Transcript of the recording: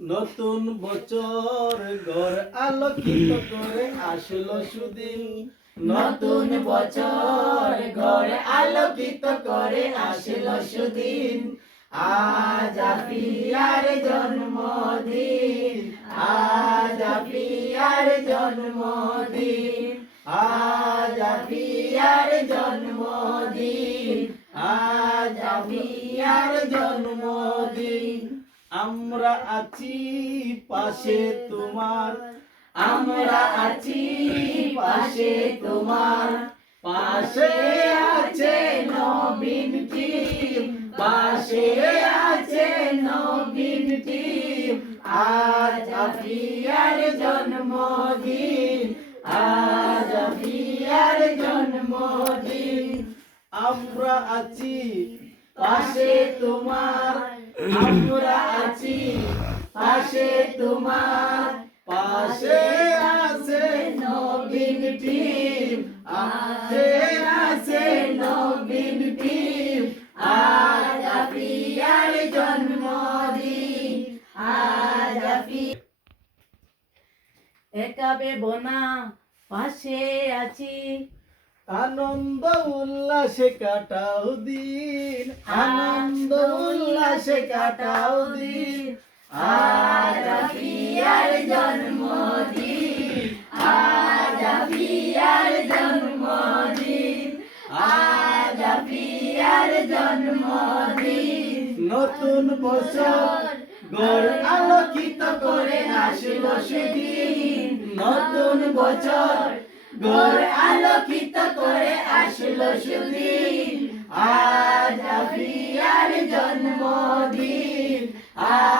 নতুন বছর ঘর আলোকিত করে আসলো সুদিন। নতুন বছর ঘর আলোকিত করে আসলো সুদিন। আজ আফিয়ার জন্মদিন, আজ আফিয়ার জন্মদিন, আজ আফিয়ার জন্মদিন, আজ আফিয়ার জন্মদিন। আমরা আছি পাশে তোমার, আমরা আছি পাশে তোমার, পাশে আছে নবীন টিম, পাশে আছে নবীন টিম। আজ আফিয়ার জন্মদিন, আজ আফিয়ার জন্মদিন। আমরা আছি পাশে তোমার, আমরা আছি পাশে তোমার, পাশে আছে নবীন টিম, পাশে আছে নবীন টিম। আজ আফিয়ার জন্মদিন, আজ আফি একাবে বোনা পাশে আছি, আনন্দ উল্লাসে কাটাও দিন, আনন্দ উল্লাসে কাটাও দিন। আজ আফিয়ার জন্মদিন, আজ আফিয়ার জন্মদিন, আজ আফিয়ার জন্মদিন। নতুন বছর ঘর আলোকিত করে আসলো সেদিন, নতুন বছর ঘর আলোকিত করে আসলো সেদিন। আজ আফিয়ার জন্মদিন, আজ